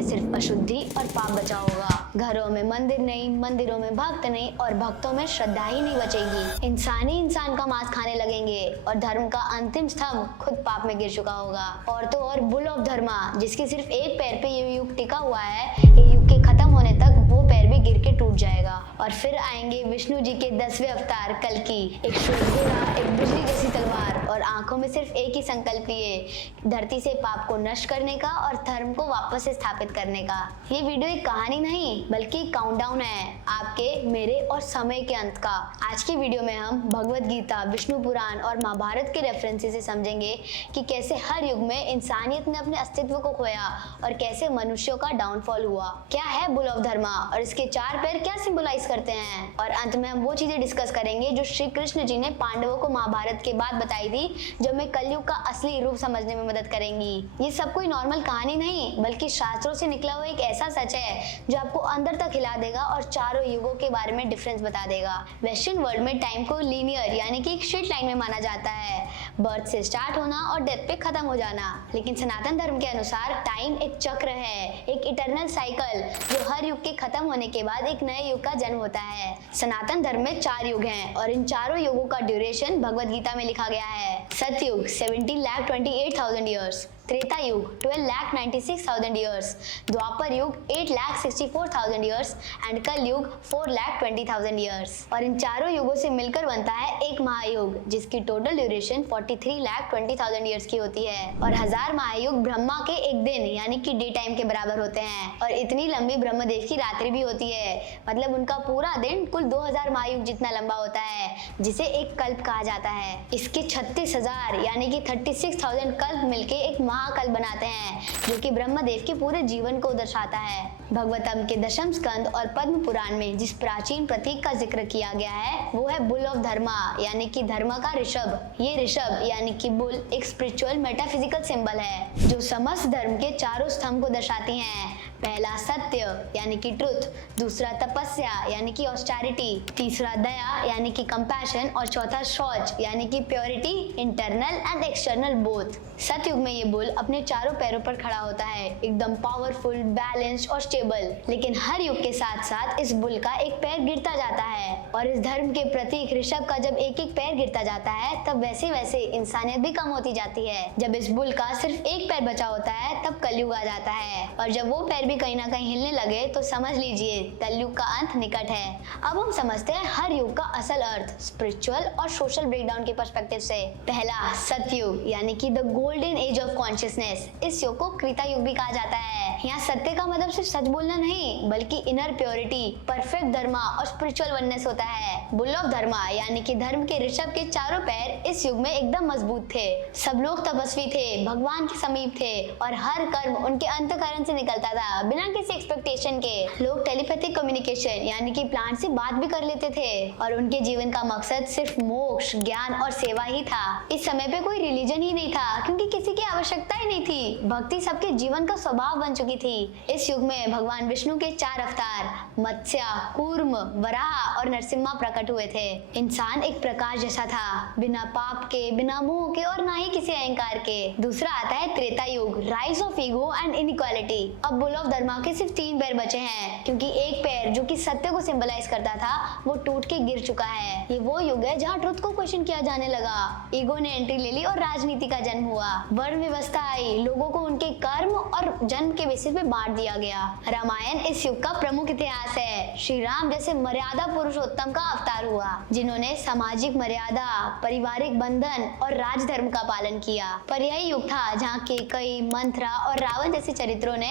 में सिर्फ अशुद्धि और पाप बचा होगा। घरों में मंदिर नहीं, मंदिरों में भक्त नहीं और भक्तों में श्रद्धा ही नहीं बचेगी। इंसान ही इंसान का मांस खाने लगेंगे और धर्म का अंतिम स्तंभ खुद पाप में गिर चुका होगा। और तो और बुल ऑफ धर्मा, जिसके सिर्फ एक पैर पे ये युग टिका हुआ है, ये युग के खत्म होने तक वो पैर भी गिर के टूट जाएगा। और फिर आएंगे विष्णु जी के 10वें अवतार कल्कि, एक श्वेत घोड़ा, एक बिजली जैसी तलवार और आंखों में सिर्फ एक ही संकल्प लिए, धरती से पाप को नष्ट करने का और धर्म को वापस से स्थापित करने का। ये वीडियो एक कहानी नहीं बल्कि काउंटडाउन है आपके, मेरे और समय के अंत का। आज की वीडियो में हम भगवत गीता, विष्णु पुराण और महाभारत के रेफरेंसेस से समझेंगे कि कैसे हर युग में इंसानियत ने अपने अस्तित्व को खोया और कैसे मनुष्यों का डाउनफॉल हुआ। क्या है बुल ऑफ धर्मा और इसके 4 पैर क्या सिंबलाइज करते हैं, और अंत में हम वो चीजें डिस्कस करेंगे जो श्री कृष्ण जी ने पांडवों को महाभारत के बाद बताई थी, जो हमें कलयुग का असली रूप समझने में मदद करेंगी। ये सब कोई नॉर्मल कहानी नहीं बल्कि शास्त्रों से निकला हुआ एक ऐसा सच है जो आपको अंदर तक हिला देगा और चारों युगों के बारे में डिफरेंस बता देगा। वेस्टर्न वर्ल्ड में टाइम को लीनियर यानी कि एक स्ट्रेट लाइन में माना जाता है, बर्थ से स्टार्ट होना और डेथ पे खत्म हो जाना। लेकिन सनातन धर्म के अनुसार टाइम एक चक्र है, एक इटर्नल साइकिल, जो हर युग के खत्म होने के बाद एक नए युग का जन्म होता है। सनातन धर्म में 4 युग हैं और इन चारों युगों का ड्यूरेशन भगवत गीता में लिखा गया है। सतयुग 17,28,000 ईयर्स, त्रेता युग 12,96,000 ईयर्स, द्वापर युग 8,64,000 ईयर्स एंड कल युग 4,20,000 ईयर्स। और इन चारों युगों से मिलकर बनता है एक महायुग, जिसकी टोटल ड्यूरेशन 43,20,000 ईयर्स की होती है। और 1000 महायुग ब्रह्मा के एक दिन यानी कि डे टाइम के बराबर होते हैं। और इतनी लंबी ब्रह्मदेव की रात्रि भी होती है, मतलब उनका पूरा दिन कुल 2000 महायुग जितना लंबा होता है, जिसे एक कल्प कहा जाता है। इसके 36,000 यानी कि 36,000 कल्प मिलके एक महाकल्प बनाते हैं, जो कि ब्रह्मदेव के पूरे जीवन को दर्शाता है। भगवतम के दशम स्कंद और पद्म पुराण में जिस प्राचीन प्रतीक का जिक्र किया गया है वो है बुल ऑफ धर्मा यानी कि धर्म का ऋषभ। ये ऋषभ यानी कि बुल एक स्पिरिचुअल मेटाफिजिकल सिंबल है जो समस्त धर्म के चारों स्तंभ को दर्शाती हैं। पहला सत्य यानी कि ट्रुथ, दूसरा तपस्या यानी कि ऑस्टेरिटी, तीसरा दया यानी कि कंपैशन और चौथा शौच यानी कि purity, internal and external both. सतयुग में ये बुल अपने चारों पैरों पर खड़ा होता है, एकदम पावरफुल, बैलेंस्ड और स्टेबल। लेकिन हर युग के साथ साथ इस बुल का एक पैर गिरता जाता है और इस धर्म के प्रतीक ऋषभ का जब एक एक पैर गिरता जाता है तब वैसे वैसे इंसानियत भी कम होती जाती है। जब इस बुल का सिर्फ एक पैर बचा होता है तब कलयुग आ जाता है और जब वो पैर भी कहीं ना कहीं हिलने लगे तो समझ लीजिए कलयुग का अंत निकट है। अब हम समझते हैं हर युग का असल अर्थ स्पिरिचुअल और सोशल ब्रेकडाउन के पर्सपेक्टिव से। पहला सतयुग यानी कि the golden age of consciousness. इस युग को कृता युग भी कहा जाता है। यहाँ सत्य का मतलब सिर्फ सच बोलना नहीं बल्कि इनर प्योरिटी, परफेक्ट धर्मा और स्पिरिचुअल वननेस होता है। बुल ऑफ धर्मा यानी कि धर्म के ऋषभ के चारों पैर इस युग में एकदम मजबूत थे। सब लोग तपस्वी थे, भगवान के समीप थे और हर कर्म उनके अंतःकरण से निकलता था बिना किसी एक्सपेक्टेशन के। लोग टेलीपैथिक कम्युनिकेशन यानी कि प्लांट से बात भी कर लेते थे और उनके जीवन का मकसद सिर्फ मोक्ष, ज्ञान और सेवा ही था। इस समय पे कोई रिलीजन ही नहीं था क्योंकि किसी की आवश्यकता ही नहीं थी। भक्ति सबके जीवन का स्वभाव बन चुकी थी। इस युग में भगवान विष्णु के 4 अवतार मत्स्य, कूर्म, वराह और नरसिम्हा प्रकट हुए थे। इंसान एक प्रकाश जैसा था, बिना पाप के, बिना मोह के और ना ही किसी अहंकार के। दूसरा आता है त्रेता युग, rise of ego and inequality. अब बुल ऑफ धर्मा के सिर्फ 3 पैर बचे हैं क्योंकि एक पैर जो कि सत्य को सिंबलाइज करता था वो टूट के गिर चुका है। ये वो युग है जहाँ ट्रुथ को क्वेश्चन किया जाने लगा, ईगो ने एंट्री ले ली और राजनीति का जन्म हुआ। वर्ण व्यवस्था आई, लोगों को उनके कर्म और जन्म के बेसिस पे बांट दिया गया। रामायण इस युग का प्रमुख इतिहास है। श्री राम जैसे मर्यादा पुरुषोत्तम का अवतार हुआ जिन्होंने सामाजिक मर्यादा, पारिवारिक बंधन और राजधर्म का पालन किया। पर यही युग था जहाँ केकई, मंथरा और रावण जैसे चरित्रों ने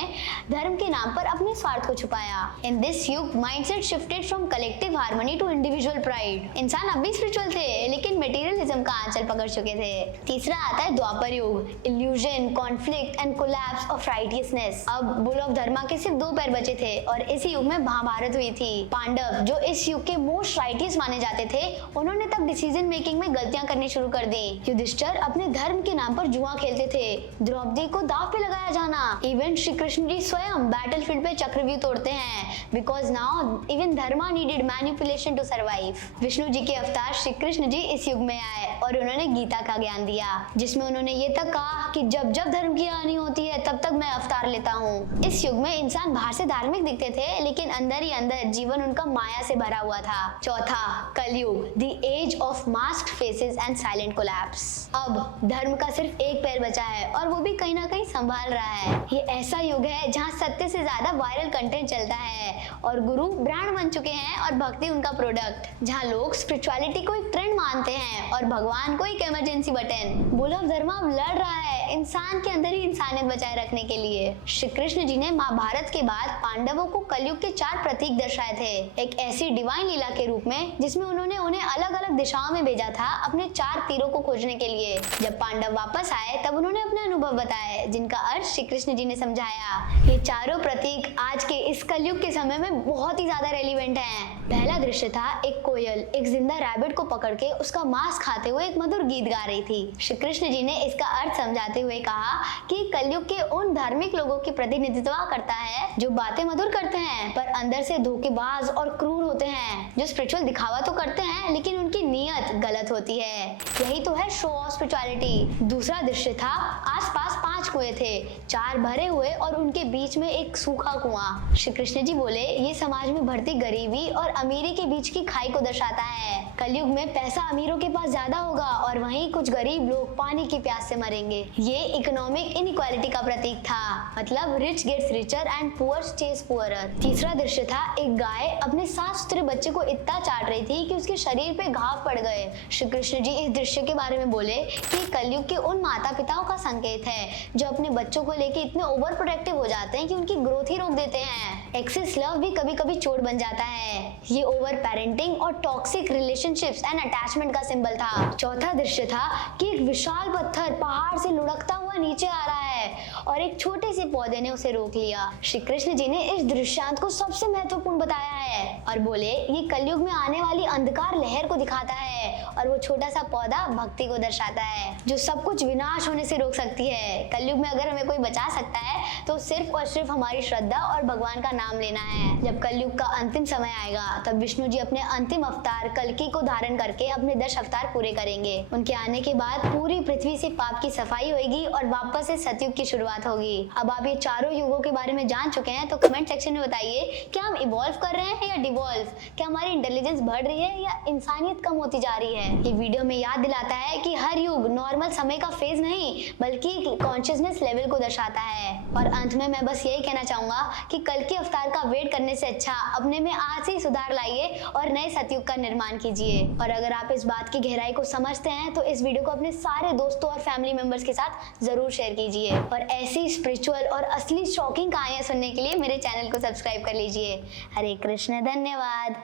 धर्म के नाम पर अपने स्वार्थ को छुपाया। इन दिस युग mindset shifted from collective harmony to individual pride. इंसान अब भी स्पिरिचुअल थे लेकिन मटेरियलिज्म का आंचल पकड़ चुके थे। तीसरा आता है द्वापर युग, illusion, conflict and collapse of righteousness. अब बुल ऑफ धर्मा के सिर्फ 2 पैर बचे थे और इसी युग में महाभारत हुई थी। पांडव जो इस युग के मोस्ट राइटियस माने जाते थे, उन्होंने तब डिसीजन मेकिंग में गलतियां करनी शुरू कर दी। युधिष्ठिर अपने धर्म के नाम पर जुआ खेलते थे, द्रौपदी को दांव पे लगाया जाना। इवन श्री कृष्ण जी स्वयं बैटलफील्ड पे चक्रव्यूह तोड़ते हैं because now even dharma needed manipulation to survive. Vishnu ji के अवतार श्री कृष्ण जी इस युग में आए और उन्होंने गीता का ज्ञान दिया, जिसमें उन्होंने ये तक कहा कि जब जब धर्म की हानि होती है तब तक मैं अवतार लेता हूँ। इस युग में इंसान बाहर से धार्मिक दिखते थे, लेकिन अंदर ही अंदर जीवन उनका माया से भरा हुआ था। चौथा, कलयुग, the age of masked faces and silent collapse. अब धर्म का सिर्फ एक पैर बचा है और वो भी कहीं ना कहीं संभाल रहा है। ये ऐसा युग है जहाँ सत्य से ज्यादा वायरल कंटेंट चलता है और गुरु ब्रांड बन चुके हैं और भक्ति उनका प्रोडक्ट। जहाँ लोग स्पिरिचुअलिटी को एक ट्रेंड मानते हैं और भगवान को एक इमरजेंसी बटन। बोलो धर्म अब लड़ रहा है इंसान के अंदर ही इंसानियत बचाए रखने के लिए। श्री कृष्ण जी ने महाभारत के बाद पांडवों को कलयुग के 4 प्रतीक दर्शाए थे, एक ऐसी डिवाइन लीला के रूप में जिसमें उन्होंने उन्हें अलग अलग दिशाओं में भेजा था अपने 4 तीरों को खोजने के लिए। जब पांडव वापस आए तब उन्होंने अपने अनुभव बताए, जिनका अर्थ श्री कृष्ण जी ने समझाया। ये चारों प्रतीक आज के इस कलयुग के समय में बहुत ही ज्यादा रेलिवेंट हैं। पहला दृश्य था एक कोयल एक जिंदा रैबिट को पकड़ के उसका मांस खाते हुए एक मधुर गीत गा रही थी। श्री कृष्ण जी ने इसका अर्थ समझाते हुए कहा कि कलयुग के उन धार्मिक लोगों की प्रतिनिधित्व करता है जो बातें मधुर करते हैं पर अंदर से धोखेबाज और क्रूर होते हैं, जो स्पिरिचुअल दिखावा तो करते हैं लेकिन उनकी नीयत गलत होती है। यही तो है शो ऑफ स्पिरिचुअलिटी। दूसरा दृश्य था आसपास 5 कुएं थे, 4 भरे हुए और उनके बीच में एक सूखा कुआं। श्री कृष्ण जी बोले ये समाज में बढ़ती गरीबी और अमीरी के बीच की खाई को दर्शाता है। कलयुग में पैसा अमीरों के पास ज्यादा होगा और वहीं कुछ गरीब लोग पानी की प्यास से मरेंगे। ये इकोनॉमिक इनइक्वालिटी का प्रतीक था, मतलब rich gets richer and poor stays poorer. तीसरा दृश्य था एक गाय अपने साफ सुथरे बच्चे को इतना चाट रही थी कि उसके शरीर पे घाव पड़ गए। श्री कृष्ण जी इस दृश्य के बारे में बोले कि कलयुग के उन माता पिताओं का संकेत है जो अपने बच्चों को लेके इतने ओवर प्रोटेक्टिव हो जाते हैं कि उनकी ग्रोथ ही रोक देते हैं। एक्सेस लव भी कभी कभी चोट बन जाता है। ये ओवर पेरेंटिंग और टॉक्सिक रिलेशनशिप्स एंड अटैचमेंट का सिंबल था। चौथा दृश्य था कि एक विशाल पत्थर पहाड़ से लुढ़कता हुआ नीचे आ रहा है और एक छोटे से पौधे ने उसे रोक लिया। श्री कृष्ण जी ने इस दृश्यांत को सबसे महत्वपूर्ण बताया है और बोले ये कलयुग में आने वाली अंधकार लहर को दिखाता है और वो छोटा सा पौधा भक्ति को दर्शाता है जो सब कुछ विनाश होने से रोक सकती है। कलयुग में अगर हमें कोई बचा सकता है तो सिर्फ और सिर्फ हमारी श्रद्धा और भगवान का नाम लेना है। जब कलयुग का अंतिम समय आएगा तब विष्णु जी अपने अंतिम अवतार कल्कि को धारण करके अपने 10 अवतार पूरे करेंगे। उनके आने के बाद पूरी पृथ्वी से पाप की सफाई होगी और वापस से सतयुग की शुरुआत होगी। अब आप ये चारों युगों के बारे में जान चुके हैं तो कमेंट सेक्शन में बताइए क्या हम इवॉल्व कर रहे हैं या डिवॉल्व, क्या हमारी इंटेलिजेंस बढ़ रही है या इंसानियत कम होती जा रही है। ये वीडियो में याद दिलाता है कि हर युग नॉर्मल समय का फेज नहीं बल्कि कॉन्शियसनेस लेवल को दर्शाता है। और अंत में मैं बस यही कहना चाहूंगा कि कल के अवतार का वेट करने से अच्छा अपने में आज से ही सुधार लाइए और नए सतयुग का निर्माण कीजिए। और अगर आप इस बात की गहराई को समझते हैं तो इस वीडियो को अपने सारे दोस्तों और फैमिली मेंबर्स के साथ जरूर शेयर कीजिए और ऐसी स्पिरिचुअल और असली शॉकिंग कहानियां सुनने के लिए मेरे चैनल को सब्सक्राइब कर लीजिए। हरे कृष्ण, धन्यवाद।